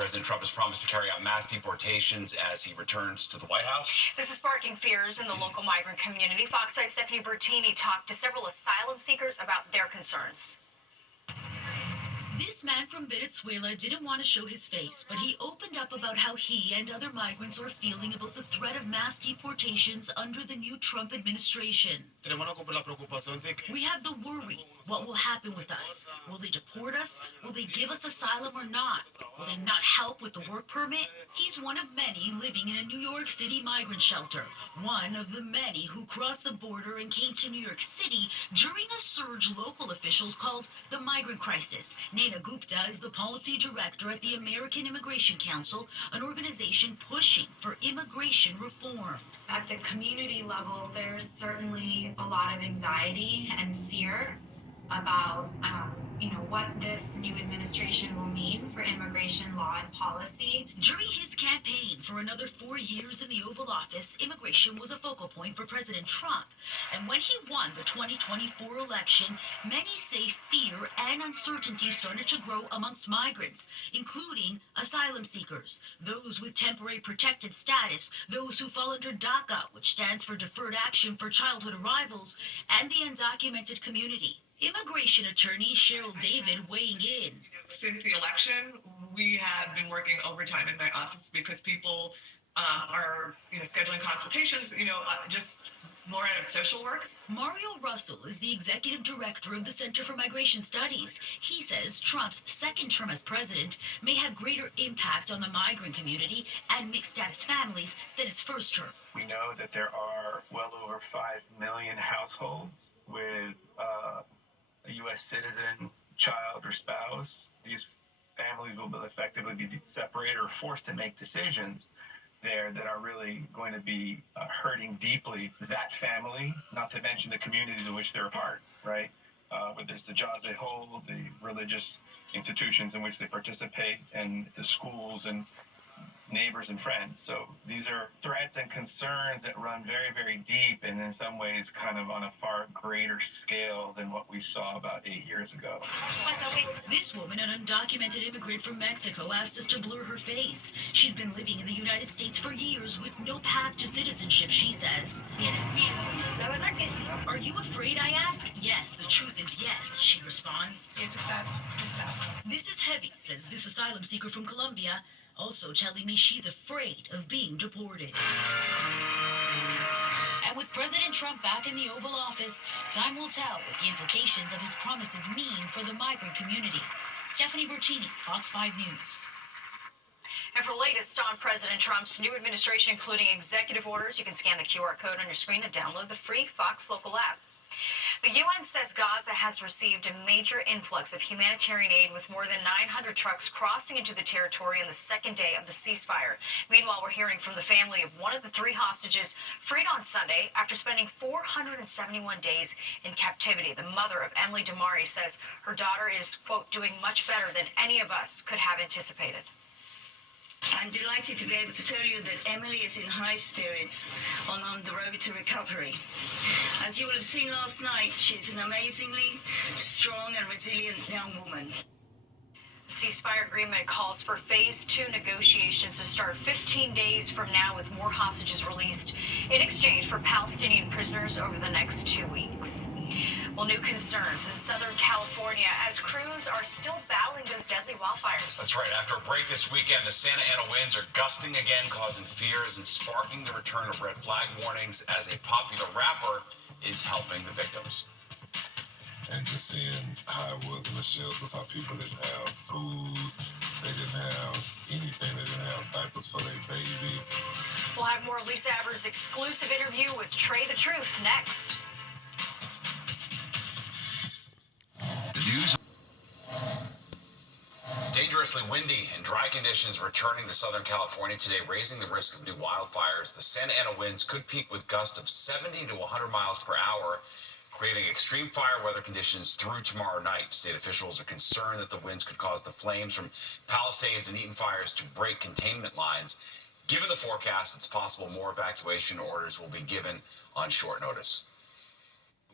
President Trump has promised to carry out mass deportations as he returns to the White House. This is sparking fears in the local migrant community. Fox 5's Stephanie Bertini talked to several asylum seekers about their concerns. This man from Venezuela didn't want to show his face, but he opened up about how he and other migrants are feeling about the threat of mass deportations under the new Trump administration. We have the worry. What will happen with us? Will they deport us? Will they give us asylum or not? Will they not help with the work permit? He's one of many living in a New York City migrant shelter. One of the many who crossed the border and came to New York City during a surge local officials called the migrant crisis. Naina Gupta is the policy director at the American Immigration Council, an organization pushing for immigration reform. At the community level, there's certainly a lot of anxiety and fear about what this new administration will mean for immigration law and policy. During his campaign for another 4 years in the Oval Office, immigration was a focal point for President Trump. And when he won the 2024 election, many say fear and uncertainty started to grow amongst migrants, including asylum seekers, those with temporary protected status, those who fall under DACA, which stands for Deferred Action for Childhood Arrivals, and the undocumented community. Immigration attorney Cheryl David weighing in. Since the election, we have been working overtime in my office because people are, scheduling consultations, just more out of social work. Mario Russell is the executive director of the Center for Migration Studies. He says Trump's second term as president may have greater impact on the migrant community and mixed status families than his first term. We know that there are well over 5 million households with a U.S. citizen, child, or spouse. These families will effectively be separated or forced to make decisions there that are really going to be hurting deeply that family, not to mention the communities in which they're a part, right? Whether it's the jobs they hold, the religious institutions in which they participate, and the schools and neighbors and friends. So these are threats and concerns that run very, very deep, and in some ways kind of on a far greater scale than what we saw about 8 years ago. This woman, an undocumented immigrant from Mexico, asked us to blur her face. She's been living in the United States for years with no path to citizenship, she says. Are you afraid, I ask? Yes, the truth is yes, she responds. This is heavy, says this asylum seeker from Colombia, also telling me she's afraid of being deported. And with President Trump back in the Oval Office, time will tell what the implications of his promises mean for the migrant community. Stephanie Bertini, Fox 5 News. And for the latest on President Trump's new administration, including executive orders, you can scan the QR code on your screen and download the free Fox Local app. The UN says Gaza has received a major influx of humanitarian aid, with more than 900 trucks crossing into the territory on the second day of the ceasefire. Meanwhile, we're hearing from the family of one of the 3 hostages freed on Sunday after spending 471 days in captivity. The mother of Emily Damari says her daughter is, quote, doing much better than any of us could have anticipated. I'm delighted to be able to tell you that Emily is in high spirits on the road to recovery. As you will have seen last night, she's an amazingly strong and resilient young woman. The ceasefire agreement calls for Phase 2 negotiations to start 15 days from now, with more hostages released in exchange for Palestinian prisoners over the next 2 weeks. Well, new concerns in Southern California as crews are still battling those deadly wildfires. That's right. After a break this weekend, the Santa Ana winds are gusting again, causing fears and sparking the return of red flag warnings as a popular rapper is helping the victims. And just seeing how it was in the shelters, how people didn't have food, they didn't have anything, they didn't have diapers for their baby. We'll have more Lisa Evers' exclusive interview with Trey the Truth next. The news. Dangerously windy and dry conditions returning to Southern California today, raising the risk of new wildfires. The Santa Ana winds could peak with gusts of 70 to 100 miles per hour, creating extreme fire weather conditions through tomorrow night. State officials are concerned that the winds could cause the flames from Palisades and Eaton fires to break containment lines. Given the forecast, it's possible more evacuation orders will be given on short notice.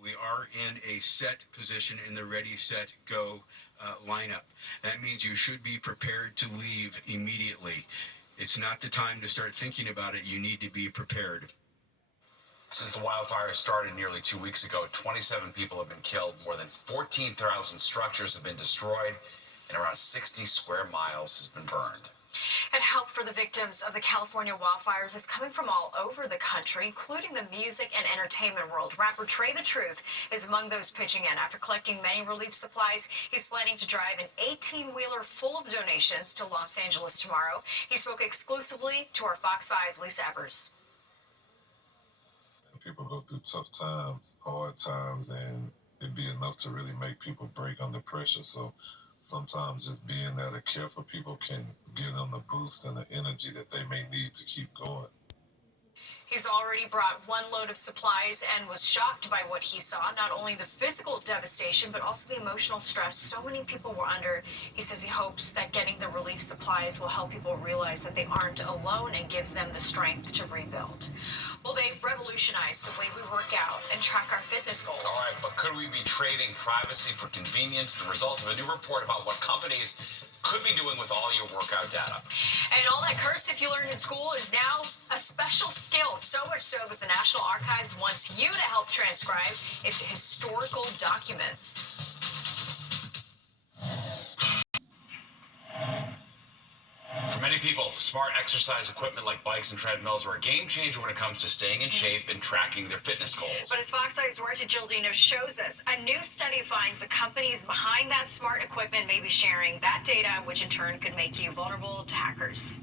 We are in a set position in the ready, set, go lineup. That means you should be prepared to leave immediately. It's not the time to start thinking about it. You need to be prepared. Since the wildfires started nearly 2 weeks ago, 27 people have been killed, more than 14,000 structures have been destroyed, and around 60 square miles has been burned. And help for the victims of the California wildfires is coming from all over the country, including the music and entertainment world. Rapper Trey the Truth is among those pitching in. After collecting many relief supplies, he's planning to drive an 18-wheeler full of donations to Los Angeles tomorrow. He spoke exclusively to our Fox 5's Lisa Evers. People go through tough times, hard times, and it'd be enough to really make people break under pressure. So sometimes just being there to care for people can give them the boost and the energy that they may need to keep going. He's already brought one load of supplies and was shocked by what he saw, not only the physical devastation, but also the emotional stress so many people were under. He says he hopes that getting the relief supplies will help people realize that they aren't alone and gives them the strength to rebuild. Well, they've revolutionized the way we work out and track our fitness goals. All right, but could we be trading privacy for convenience? The result of a new report about what companies could be doing with all your workout data. And all that cursive you learned in school is now a special skill, so much so that the National Archives wants you to help transcribe its historical documents. For many people, smart exercise equipment like bikes and treadmills are a game changer when it comes to staying in shape and tracking their fitness goals. But as Fox 5's Roger Gildino shows us, a new study finds the companies behind that smart equipment may be sharing that data, which in turn could make you vulnerable to hackers.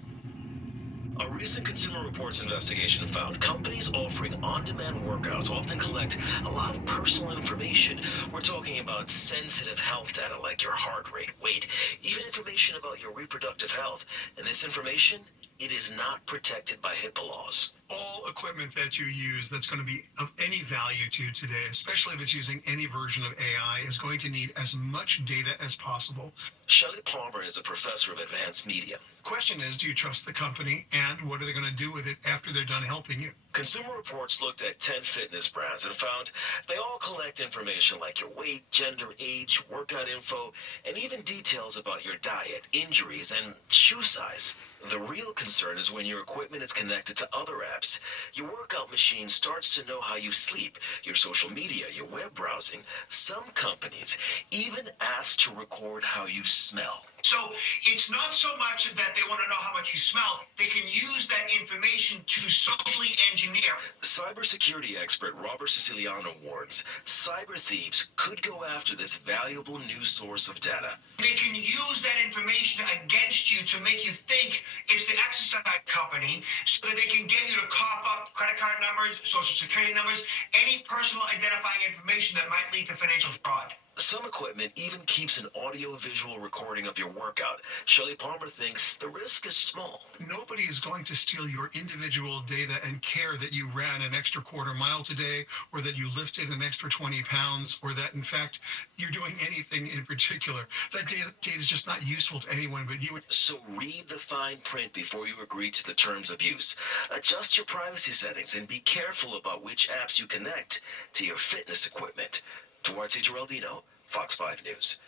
A recent Consumer Reports investigation found companies offering on-demand workouts often collect a lot of personal information. We're talking about sensitive health data like your heart rate, weight, even information about your reproductive health. And this information, it is not protected by HIPAA laws. All equipment that you use that's going to be of any value to you today, especially if it's using any version of AI, is going to need as much data as possible. Shelley Palmer is a professor of advanced media. Question is, do you trust the company, and what are they going to do with it after they're done helping you? Consumer Reports looked at 10 fitness brands and found they all collect information like your weight, gender, age, workout info, and even details about your diet, injuries, and shoe size. The real concern is when your equipment is connected to other apps. Your workout machine starts to know how you sleep, your social media, your web browsing. Some companies even ask to record how you smell. So it's not so much that they want to know how much you smell. They can use that information to socially engineer. Cybersecurity expert Robert Siciliano warns cyber thieves could go after this valuable new source of data. They can use that information against you to make you think it's the exercise company so that they can get you to cough up credit card numbers, social security numbers, any personal identifying information that might lead to financial fraud. Some equipment even keeps an audio-visual recording of your workout. Shelley Palmer thinks the risk is small. Nobody is going to steal your individual data and care that you ran an extra quarter mile today, or that you lifted an extra 20 pounds, or that, in fact, you're doing anything in particular. That data is just not useful to anyone but you. So read the fine print before you agree to the terms of use. Adjust your privacy settings and be careful about which apps you connect to your fitness equipment. Duarte Geraldino, Fox 5 News.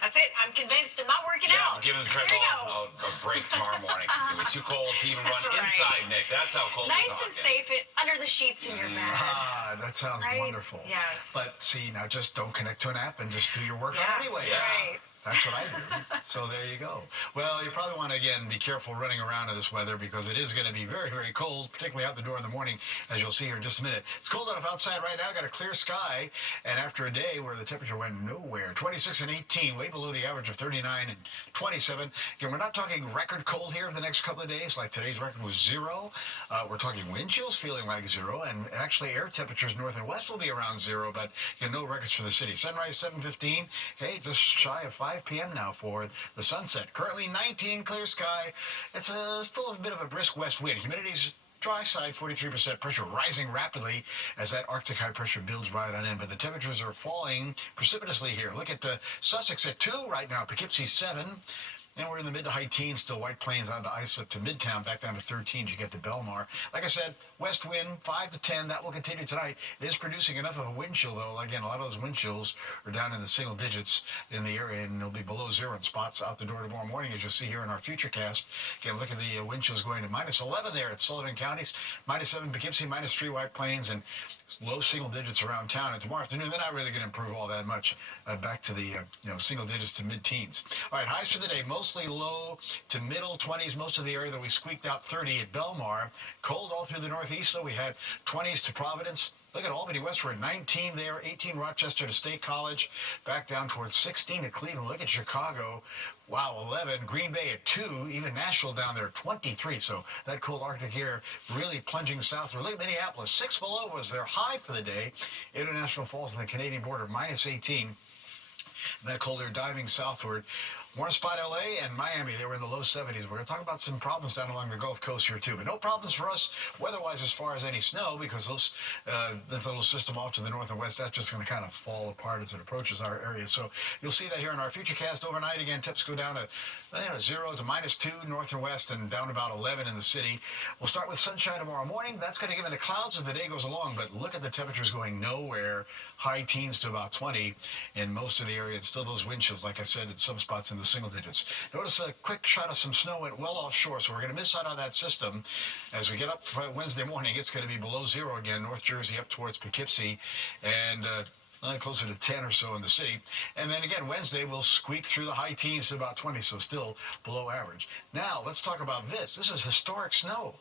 That's it. I'm convinced. I'm not working out. I'm giving the treadmill a break tomorrow morning. It's going to be too cold to even run inside, Nick. That's how cold nice we're and talking. safe under the sheets in your bed. Ah, that sounds Right? wonderful. Yes. But see, now just don't connect to an app and just do your workout anyway. That's right. That's what I do. So there you go. Well, you probably want to, again, be careful running around in this weather because it is going to be very, very cold, particularly out the door in the morning, as you'll see here in just a minute. It's cold enough outside right now, got a clear sky, and after a day where the temperature went nowhere, 26 and 18, way below the average of 39 and 27. Again, we're not talking record cold here for the next couple of days, like today's record was 0. We're talking wind chills feeling like 0, and actually air temperatures north and west will be around 0, but no records for the city. Sunrise 7:15, hey, just shy of 5 p.m. now for the sunset. Currently 19, clear sky. It's still a bit of a brisk west wind. Humidity's dry side, 43%. Pressure rising rapidly as that Arctic high pressure builds right on in. But the temperatures are falling precipitously here. Look at Sussex at 2 right now. Poughkeepsie 7. And we're in the mid to high teens, still White Plains on to Islip to Midtown, back down to 13 you get to Belmar. Like I said, west wind 5 to 10, that will continue tonight. It is producing enough of a wind chill, though. Again, a lot of those wind chills are down in the single digits in the area, and they'll be below zero in spots out the door tomorrow morning, as you'll see here in our future cast. Again, look at the wind chills going to minus 11 there at Sullivan Counties, minus 7 Poughkeepsie, minus 3 White Plains, and low single digits around town. And tomorrow afternoon, they're not really going to improve all that much, back to the single digits to mid-teens. All right, highs for the day, mostly low to middle 20s. Most of the area that we squeaked out 30 at Belmar. Cold all through the northeast, though. We had 20s to Providence. Look at Albany Westward, 19 there, 18 Rochester to State College, back down towards 16 at Cleveland. Look at Chicago, wow, 11. Green Bay at 2, even Nashville down there, 23. So that cold Arctic air really plunging southward. Look at Minneapolis, 6 below was their high for the day. International Falls on the Canadian border, minus 18. That cold air diving southward. Warm spot LA and Miami, they were in the low 70s. We're going to talk about some problems down along the Gulf Coast here too. But no problems for us weather-wise as far as any snow, because those that little system off to the north and west, that's just going to kind of fall apart as it approaches our area. So you'll see that here in our future cast overnight. Again, temps go down to 0 to minus 2 north and west, and down to about 11 in the city. We'll start with sunshine tomorrow morning. That's going to give into clouds as the day goes along, but look at the temperatures going nowhere. High teens to about 20 in most of the area. It's still those wind chills, like I said, in some spots in the single digits. Notice a quick shot of some snow went well offshore, so we're going to miss out on that system. As we get up for Wednesday morning, it's going to be below 0 again. North Jersey up towards Poughkeepsie, and closer to 10 or so in the city. And then again, Wednesday, we'll squeak through the high teens to about 20, so still below average. Now, let's talk about this. This is historic snow.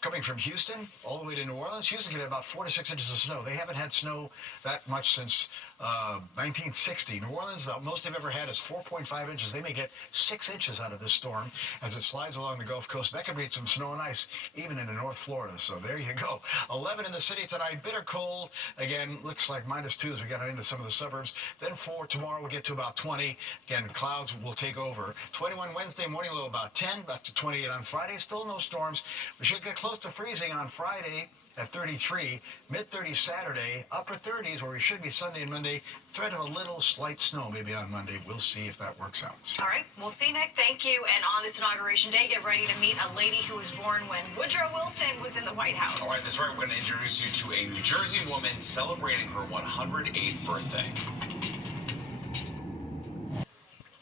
Coming from Houston all the way to New Orleans. Houston get about 4 to 6 inches of snow. They haven't had snow that much since 1960. New Orleans, the most they've ever had is 4.5 inches. They may get 6 inches out of this storm as it slides along the Gulf Coast. That could read some snow and ice even into North Florida. So there you go. 11 in the city tonight. Bitter cold. Again, looks like minus 2 as we got into some of the suburbs. Then 4 tomorrow. We'll get to about 20. Again, clouds will take over. 21 Wednesday morning, low about 10. Back to 28 on Friday. Still no storms. We should get close to freezing on Friday at 33, mid-30s Saturday, upper 30s where we should be Sunday and Monday. Threat of a little slight snow maybe on Monday. We'll see if that works out. All right, we'll see, Nick. Thank you. And on this inauguration day, get ready to meet a lady who was born when Woodrow Wilson was in the White House. All right, that's right. We're going to introduce you to a New Jersey woman celebrating her 108th birthday.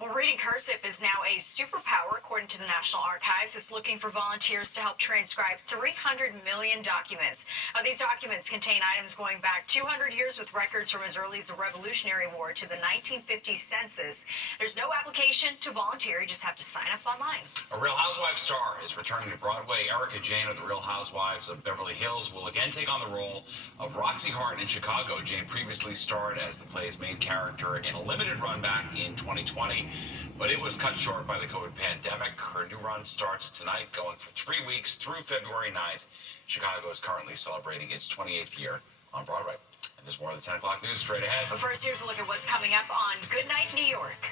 Well, reading cursive is now a superpower, according to the National Archives. It's looking for volunteers to help transcribe 300 million documents. These documents contain items going back 200 years with records from as early as the Revolutionary War to the 1950 census. There's no application to volunteer. You just have to sign up online. A Real Housewives star is returning to Broadway. Erica Jane of the Real Housewives of Beverly Hills will again take on the role of Roxy Hart in Chicago. Jane previously starred as the play's main character in a limited run back in 2020. But it was cut short by the COVID pandemic. Her new run starts tonight, going for 3 weeks through February 9th. Chicago is currently celebrating its 28th year on Broadway. And there's more of the 10 o'clock news straight ahead. But first, here's a look at what's coming up on Good Night New York.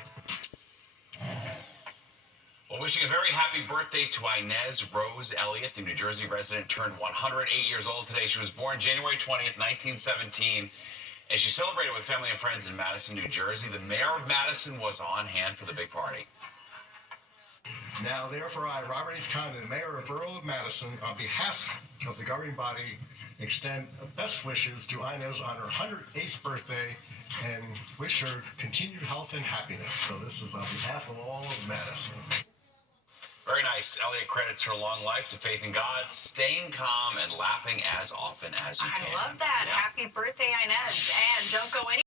Well, wishing a very happy birthday to Inez Rose Elliott. The New Jersey resident turned 108 years old today. She was born January 20th, 1917. And she celebrated with family and friends in Madison, New Jersey. The mayor of Madison was on hand for the big party. Now, therefore, I, Robert H. Condon, Mayor of Borough of Madison, on behalf of the governing body, extend best wishes to Inez on her 108th birthday and wish her continued health and happiness. So this is on behalf of all of Madison. Very nice. Elliott credits her long life to faith in God, staying calm, and laughing as often as you can. I love that. Yeah. Happy birthday, Inez. And don't go any